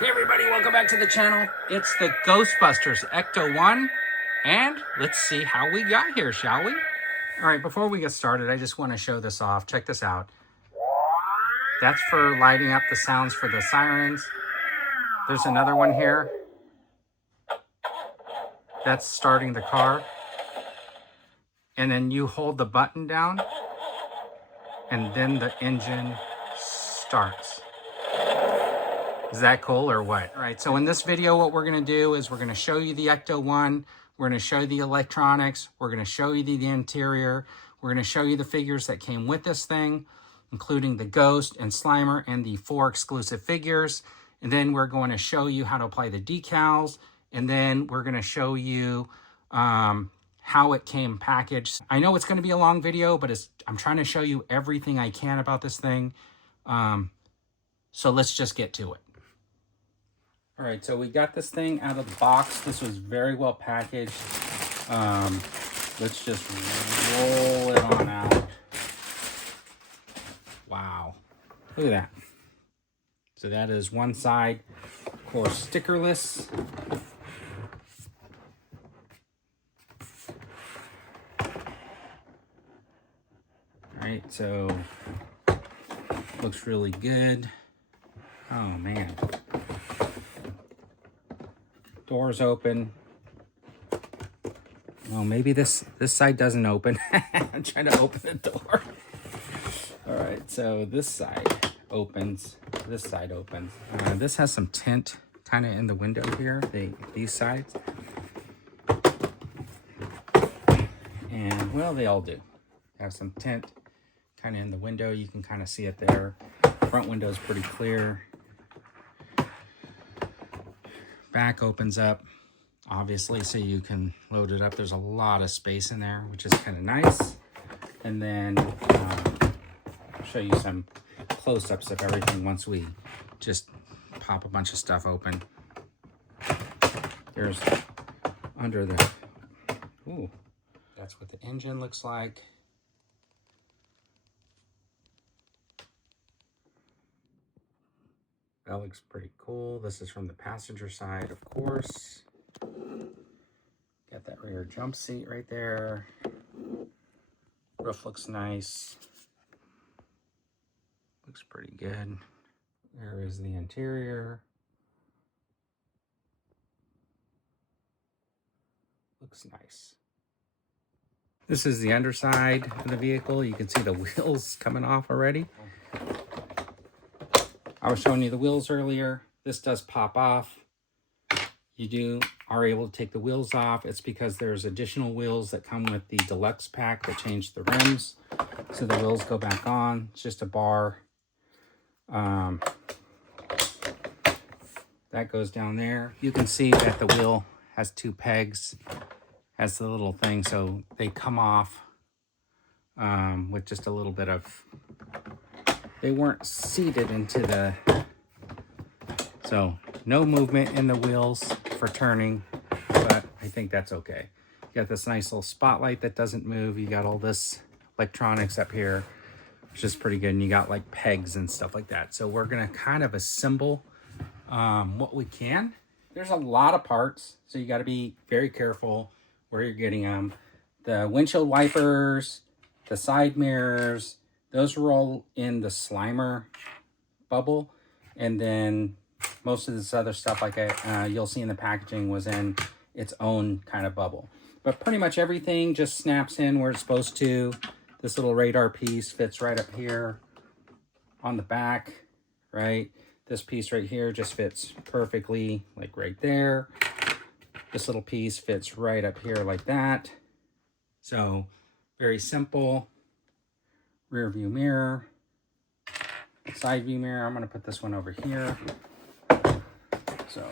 Hey everybody, welcome back to the channel. It's the Ghostbusters Ecto-1, and let's see how we got here, shall we? All right, before we get started, I just want to show this off. Check this out. That's for lighting up the sounds for the sirens. There's another one here. That's starting the car. And then you hold the button down, and then the engine starts. Is that cool or what? All right, so in this video, what we're gonna do is we're gonna show you the Ecto-1, we're gonna show you the electronics, we're gonna show you the interior, we're gonna show you the figures that came with this thing, including the Ghost and Slimer and the 4 exclusive figures. And then we're going to show you how to apply the decals. And then we're gonna show you how it came packaged. I know it's gonna be a long video, but I'm trying to show you everything I can about this thing. So let's just get to it. All right, so we got this thing out of the box. This was very well packaged. Let's just roll it on out. Wow, look at that. So that is one side, of course, stickerless. All right, so looks really good. Oh man. Doors open. Well, maybe this side doesn't open. I'm trying to open the door. All right, so this side opens. This side opens. This has some tint kind of in the window here. These sides. And well, they all do. Have some tint kind of in the window. You can kind of see it there. Front window is pretty clear. Back opens up, obviously, so you can load it up. There's a lot of space in there, which is kind of nice. And then I'll show you some close-ups of everything once we just pop a bunch of stuff open. There's under the, ooh, that's what the engine looks like. That looks pretty cool. This is from the passenger side, of course. Got that rear jump seat right there. Roof looks nice. Looks pretty good. There is the interior. Looks nice. This is the underside of the vehicle. You can see the wheels coming off already. I was showing you the wheels earlier. This does pop off. You are able to take the wheels off. It's because there's additional wheels that come with the Deluxe pack that change the rims. So the wheels go back on. It's just a bar. That goes down there. You can see that the wheel has 2 pegs. Has the little thing, so they come off with just a little bit of... They weren't seated into the, so no movement in the wheels for turning, but I think that's okay. You got this nice little spotlight that doesn't move. You got all this electronics up here, which is pretty good. And you got like pegs and stuff like that. So we're gonna kind of assemble what we can. There's a lot of parts, so you gotta be very careful where you're getting them. The windshield wipers, the side mirrors, those were all in the Slimer bubble. And then most of this other stuff, like you'll see in the packaging, was in its own kind of bubble. But pretty much everything just snaps in where it's supposed to. This little radar piece fits right up here on the back, right? This piece right here just fits perfectly, like right there. This little piece fits right up here like that. So very simple. Rear view mirror, side view mirror. I'm going to put this one over here. So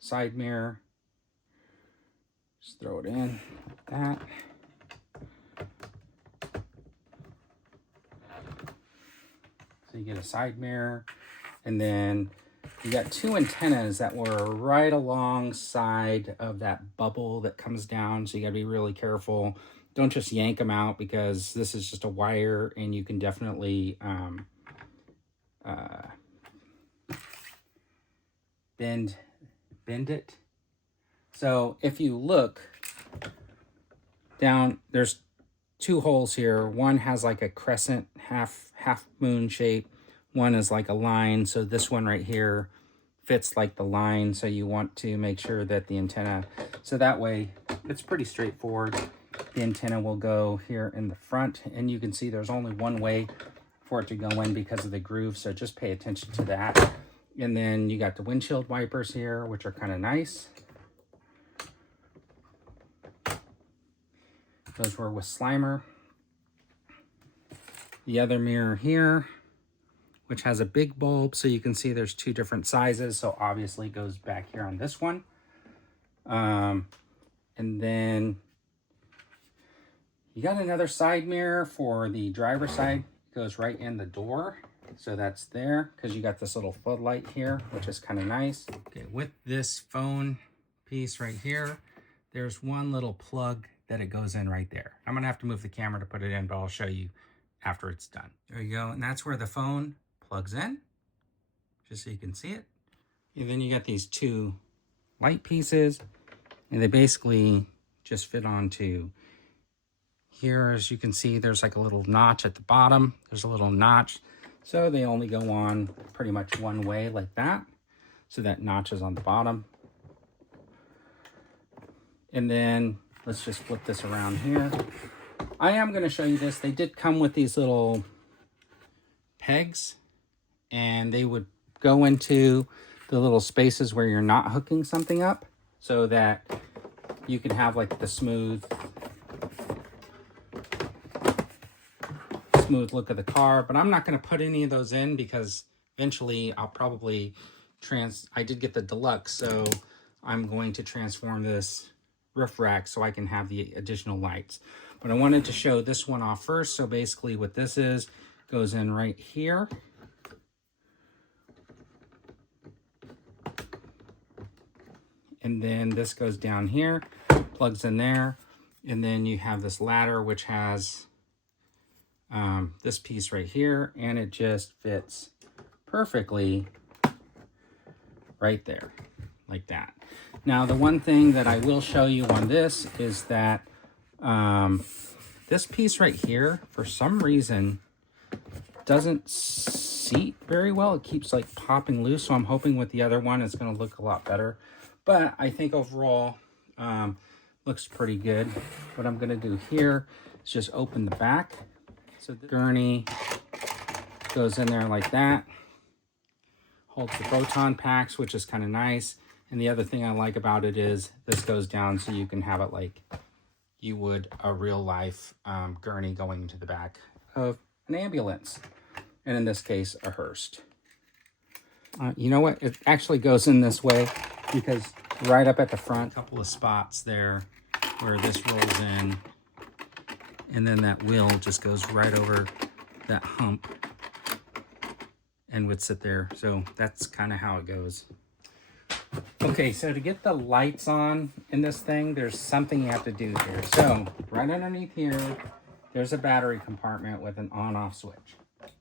side mirror, just throw it in like that. So you get a side mirror, and then you got 2 antennas that were right alongside of that bubble that comes down. So you got to be really careful. Don't just yank them out, because this is just a wire, and you can definitely bend it. So if you look down, there's two holes here. One has like a crescent, half moon shape. One is like a line. So this one right here fits like the line. So you want to make sure that the antenna, so that way it's pretty straightforward. The antenna will go here in the front, and you can see there's only one way for it to go in because of the groove. So just pay attention to that. And then you got the windshield wipers here, which are kind of nice. Those were with Slimer. The other mirror here, which has a big bulb, so you can see there's two different sizes. So obviously it goes back here on this one. And then you got another side mirror for the driver's side. It goes right in the door. So that's there because you got this little floodlight here, which is kind of nice. Okay, with this phone piece right here, there's one little plug that it goes in right there. I'm gonna have to move the camera to put it in, but I'll show you after it's done. There you go, and that's where the phone plugs in, just so you can see it. And then you got these two light pieces, and they basically just fit onto here. As you can see, there's like a little notch at the bottom. There's a little notch. So they only go on pretty much one way like that. So that notch is on the bottom. And then let's just flip this around here. I am going to show you this. They did come with these little pegs, and they would go into the little spaces where you're not hooking something up, so that you can have like the smooth look of the car. But I'm not going to put any of those in because eventually I'll probably I did get the Deluxe, so I'm going to transform this roof rack so I can have the additional lights. But I wanted to show this one off first. So basically what this is, goes in right here. And then this goes down here, plugs in there. And then you have this ladder, which has this piece right here, and it just fits perfectly right there, like that. Now, the one thing that I will show you on this is that this piece right here, for some reason, doesn't seat very well. It keeps like popping loose, so I'm hoping with the other one it's going to look a lot better. But I think overall, looks pretty good. What I'm going to do here is just open the back. So the Gurney goes in there like that. Holds the Proton packs, which is kind of nice. And the other thing I like about it is this goes down so you can have it like you would a real life Gurney going into the back of an ambulance. And in this case, a hearse. You know what? It actually goes in this way because right up at the front, a couple of spots there where this rolls in. And then that wheel just goes right over that hump and would sit there. So that's kind of how it goes. Okay, so to get the lights on in this thing, there's something you have to do here. So right underneath here, there's a battery compartment with an on-off switch.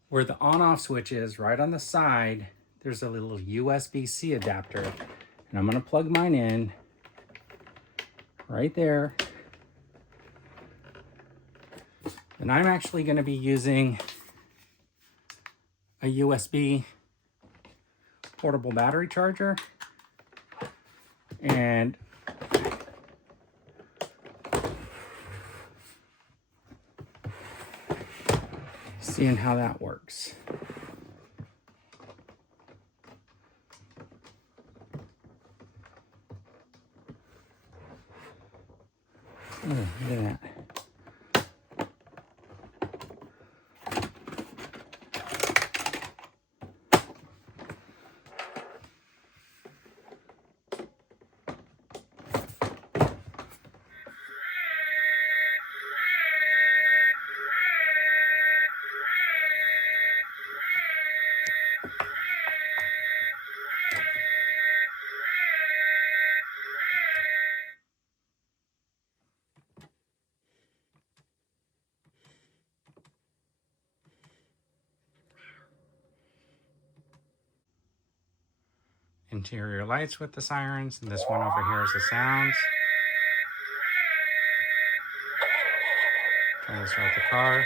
Where the on-off switch is, right on the side, there's a little USB-C adapter. And I'm gonna plug mine in right there. And I'm actually gonna be using a USB portable battery charger. And seeing how that works. Oh, look at that. interior lights with the sirens, and this one over here is the sounds. Trying to start the car.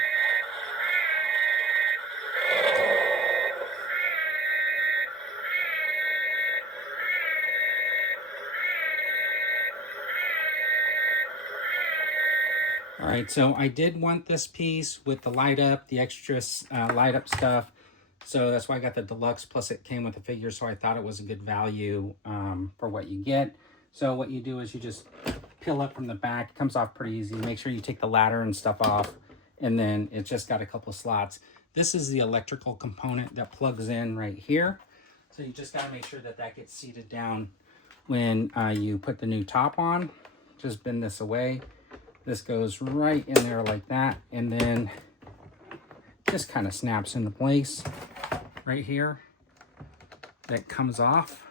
All right, so I did want this piece with the light up, the extra light up stuff. So that's why I got the Deluxe, plus it came with the figure, so I thought it was a good value for what you get. So what you do is you just peel up from the back. It comes off pretty easy. Make sure you take the ladder and stuff off, and then it's just got a couple of slots. This is the electrical component that plugs in right here. So you just got to make sure that that gets seated down when you put the new top on. Just bend this away. This goes right in there like that, and then just kind of snaps into place right here. That comes off.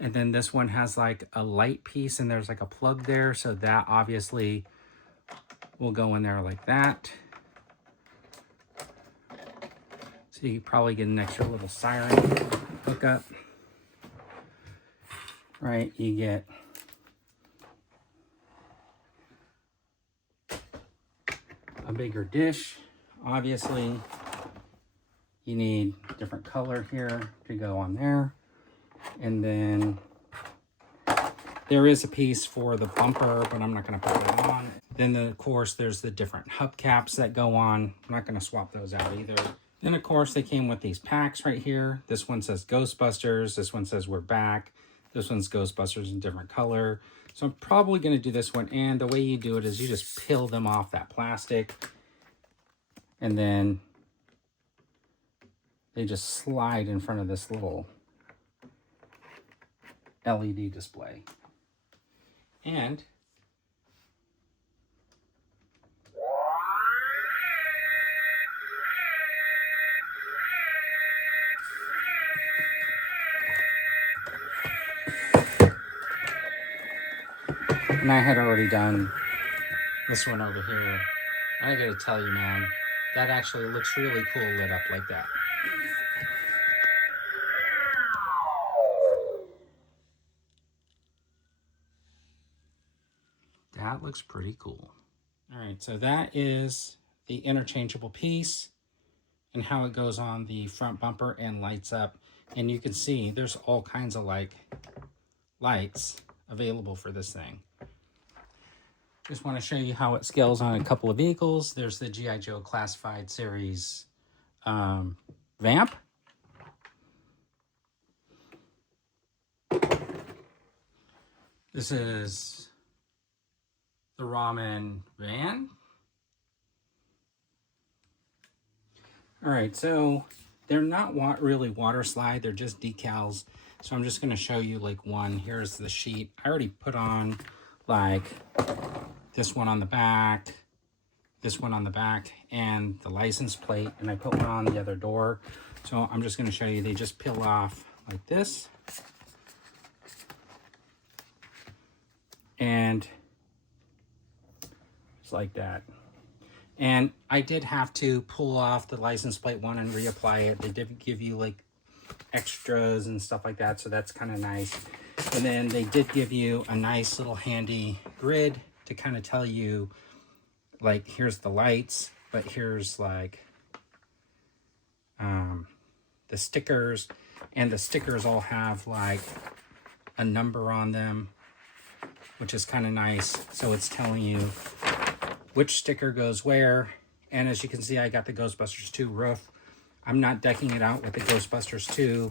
And then this one has like a light piece, and there's like a plug there, so that obviously will go in there like that. So you probably get an extra little siren hookup. Right, you get a bigger dish. Obviously, you need different color here to go on there. And then there is a piece for the bumper, but I'm not going to put that on. Then, of course, there's the different hubcaps that go on. I'm not going to swap those out either. Then, of course, they came with these packs right here. This one says Ghostbusters. This one says We're Back. This one's Ghostbusters in different color. So I'm probably going to do this one. And the way you do it is you just peel them off that plastic. And then they just slide in front of this little LED display. And I had already done this one over here. I gotta tell you, man, that actually looks really cool lit up like that. That looks pretty cool. All right, so that is the interchangeable piece and how it goes on the front bumper and lights up. And you can see there's all kinds of like lights available for this thing. Just want to show you how it scales on a couple of vehicles. There's the G.I. Joe Classified Series Vamp. This is the Ramen van. All right, so they're not really water slide, they're just decals. So I'm just gonna show you like one. Here's the sheet. I already put on like this one on the back, this one on the back, and the license plate, and I put one on the other door. So I'm just gonna show you, they just peel off like this. And it's like that. And I did have to pull off the license plate one and reapply it. They did give you like extras and stuff like that, so that's kind of nice. And then they did give you a nice little handy grid to kind of tell you, like, here's the lights, but here's like the stickers, and the stickers all have like a number on them, which is kind of nice. So it's telling you which sticker goes where. And as you can see, I got the Ghostbusters 2 roof. I'm not decking it out with the Ghostbusters 2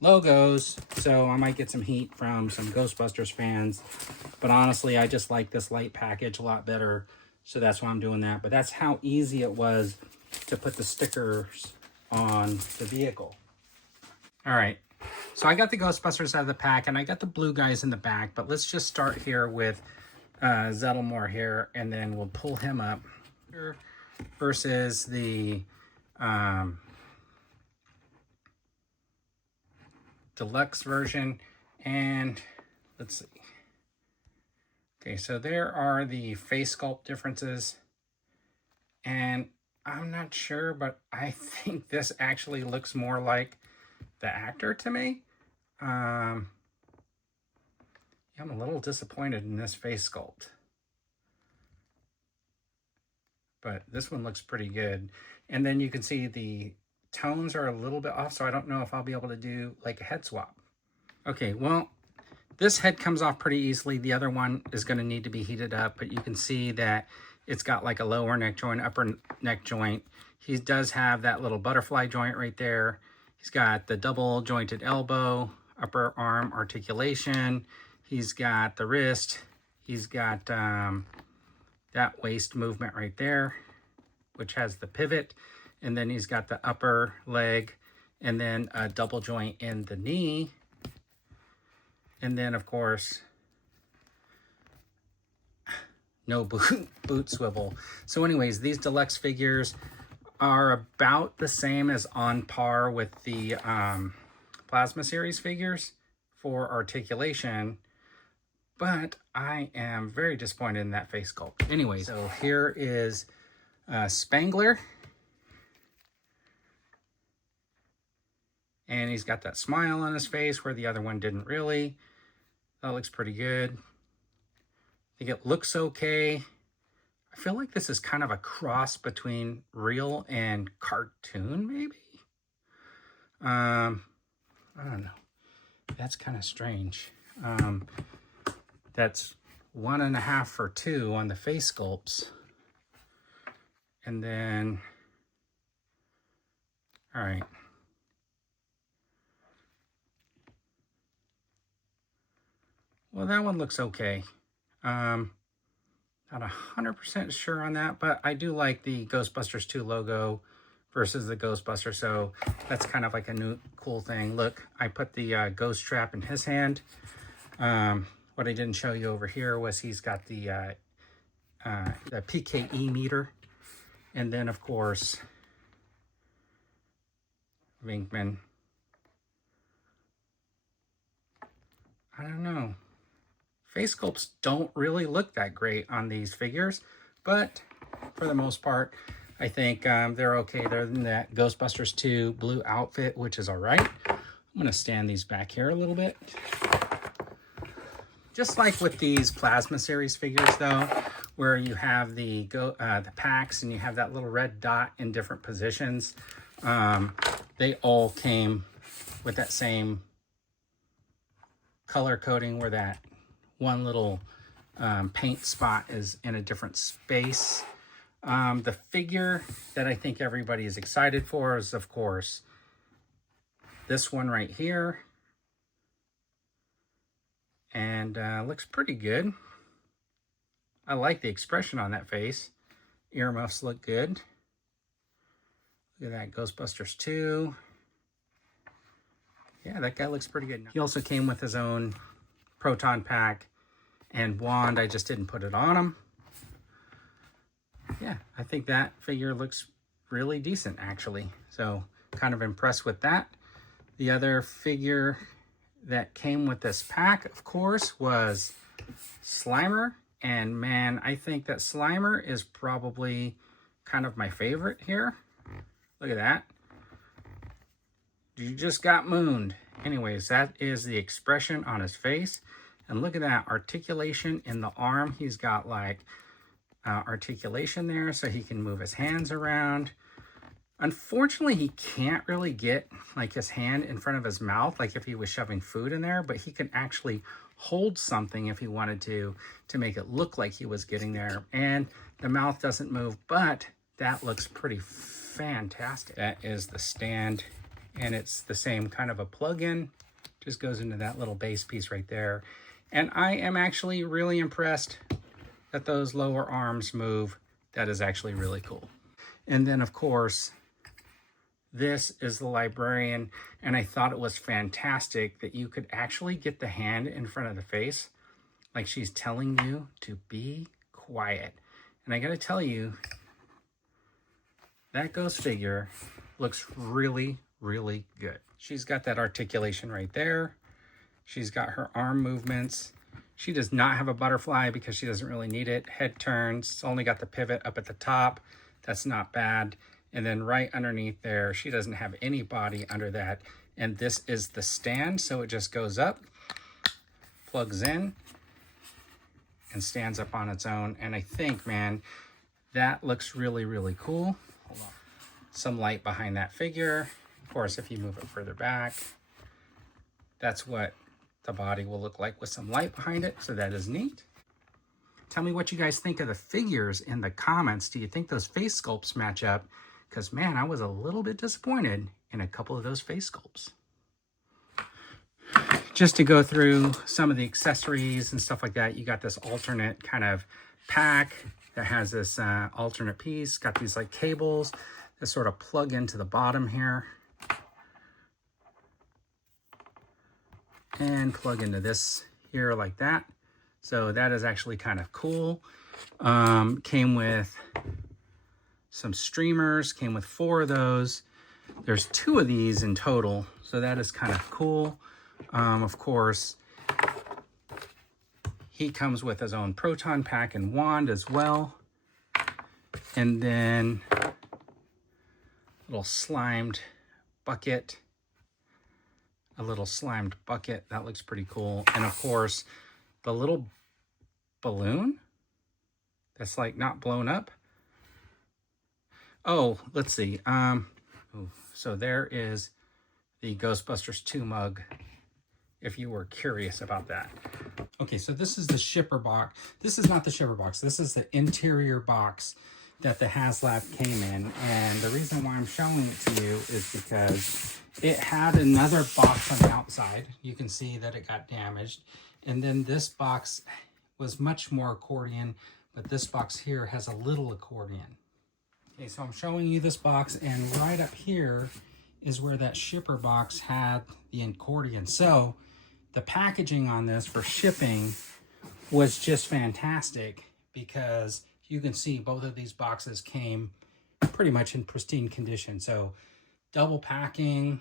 logos, so I might get some heat from some Ghostbusters fans. But honestly, I just like this light package a lot better, so that's why I'm doing that. But that's how easy it was to put the stickers on the vehicle. All right, so I got the Ghostbusters out of the pack, and I got the blue guys in the back, but let's just start here with Zettlemore here, and then we'll pull him up versus the Deluxe version. And let's see. Okay, so there are the face sculpt differences, and I'm not sure, but I think this actually looks more like the actor to me. I'm a little disappointed in this face sculpt. But this one looks pretty good. And then you can see the tones are a little bit off, so I don't know if I'll be able to do like a head swap. Okay, well, this head comes off pretty easily. The other one is going to need to be heated up, but you can see that it's got like a lower neck joint, upper neck joint. He does have that little butterfly joint right there. He's got the double jointed elbow, upper arm articulation. He's got the wrist. He's got that waist movement right there, which has the pivot. And then he's got the upper leg and then a double joint in the knee. And then, of course, no boot swivel. So anyways, these deluxe figures are about the same as on par with the Plasma Series figures for articulation, but I am very disappointed in that face sculpt. Anyway, so here is Spangler. And he's got that smile on his face where the other one didn't really. That looks pretty good. I think it looks okay. I feel like this is kind of a cross between real and cartoon, maybe? I don't know. That's kind of strange. That's 1.5 for 2 on the face sculpts. And then, all right. Well, that one looks okay. Not 100% sure on that, but I do like the Ghostbusters 2 logo versus the Ghostbuster, so that's kind of like a new cool thing. Look, I put the ghost trap in his hand. What I didn't show you over here was he's got the P.K.E meter, and then of course Vinkman. I don't know. Face sculpts don't really look that great on these figures, but for the most part, I think they're okay. They're in that Ghostbusters 2 blue outfit, which is all right. I'm gonna stand these back here a little bit. Just like with these Plasma Series figures though, where you have the packs and you have that little red dot in different positions, they all came with that same color coding where that one little paint spot is in a different space. The figure that I think everybody is excited for is, of course, this one right here. And looks pretty good. I like the expression on that face. Earmuffs look good. Look at that, Ghostbusters 2. Yeah, that guy looks pretty good. He also came with his own Proton pack and wand. I just didn't put it on him. Yeah, I think that figure looks really decent actually. So kind of impressed with that. The other figure that came with this pack, of course, was Slimer. And man, I think that Slimer is probably kind of my favorite here. Look at that. You just got mooned. Anyways, that is the expression on his face. And look at that articulation in the arm. He's got like articulation there so he can move his hands around. Unfortunately, he can't really get like his hand in front of his mouth, like if he was shoving food in there, but he can actually hold something if he wanted to make it look like he was getting there. And the mouth doesn't move, but that looks pretty fantastic. That is the stand, and it's the same kind of a plug-in. Just goes into that little base piece right there. And I am actually really impressed that those lower arms move. That is actually really cool. And then, of course, this is the librarian, and I thought it was fantastic that you could actually get the hand in front of the face, like she's telling you to be quiet. And I gotta tell you, that ghost figure looks really, really good. She's got that articulation right there. She's got her arm movements. She does not have a butterfly because she doesn't really need it. Head turns, it's only got the pivot up at the top. That's not bad. And then right underneath there, she doesn't have any body under that. And this is the stand, so it just goes up, plugs in, and stands up on its own. And I think, man, that looks really, really cool. Hold on. Some light behind that figure. Of course, if you move it further back, that's what the body will look like with some light behind it. So that is neat. Tell me what you guys think of the figures in the comments. Do you think those face sculpts match up? Because, man, I was a little bit disappointed in a couple of those face sculpts. Just to go through some of the accessories and stuff like that, you got this alternate kind of pack that has this alternate piece. Got these like cables that sort of plug into the bottom here. And plug into this here like that. So that is actually kind of cool. Came with some streamers, came with 4 of those. There's 2 of these in total, so that is kind of cool. Of course, he comes with his own proton pack and wand as well. And then a little slimed bucket. A little slimed bucket, that looks pretty cool. And of course, the little balloon that's like not blown up. Oh, let's see. So there is the Ghostbusters 2 mug, if you were curious about that. Okay, so this is the shipper box. This is not the shipper box. This is the interior box that the HasLab came in. And the reason why I'm showing it to you is because it had another box on the outside. You can see that it got damaged. And then this box was much more accordion, but this box here has a little accordion. Okay, so I'm showing you this box, and right up here is where that shipper box had the accordion. So the packaging on this for shipping was just fantastic, because you can see both of these boxes came pretty much in pristine condition. So double packing,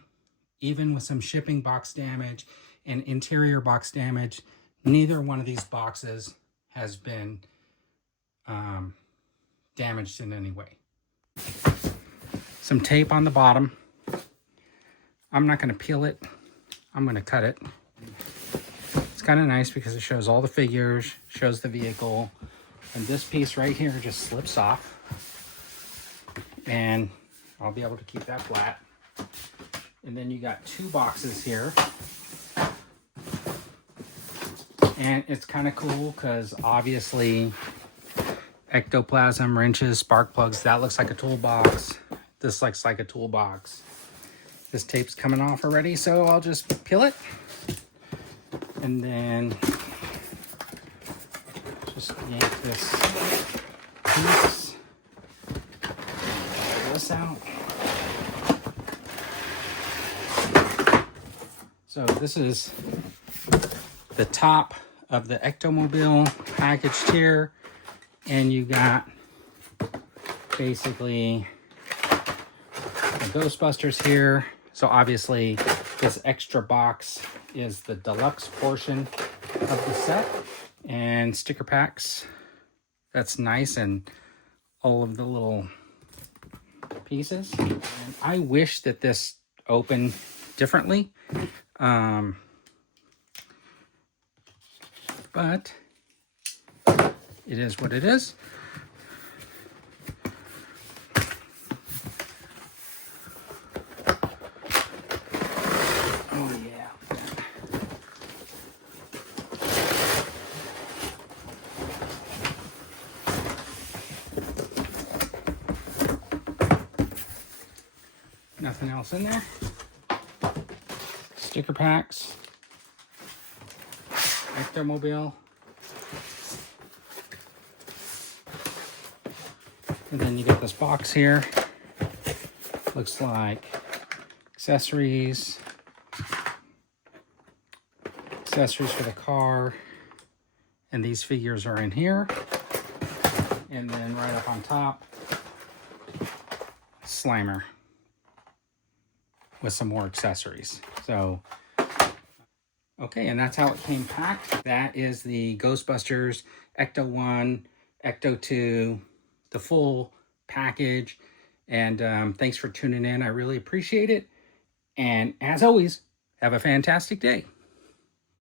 even with some shipping box damage and interior box damage, neither one of these boxes has been damaged in any way. Some tape on the bottom. I'm not going to peel it. I'm going to cut it. It's kind of nice because it shows all the figures, shows the vehicle, and this piece right here just slips off. And I'll be able to keep that flat. And then you got 2 boxes here. And it's kind of cool because obviously ectoplasm, wrenches, spark plugs, that looks like a toolbox. This looks like a toolbox. This tape's coming off already, so I'll just peel it. And then just yank this piece. Pull this out. So this is the top of the Ectomobile packaged here, and you got basically the Ghostbusters here. So obviously this extra box is the deluxe portion of the set, and sticker packs. That's nice, and all of the little pieces. And I wish that this opened differently. But it is what it is. Oh yeah. Nothing else in there. Sticker packs. Ectomobile. And then you get this box here. Looks like accessories. Accessories for the car. And these figures are in here. And then right up on top, Slimer with some more accessories. So okay, and that's how it came packed. That is the Ghostbusters Ecto-1, Ecto-2, the full package. And thanks for tuning in. I really appreciate it. And as always, have a fantastic day.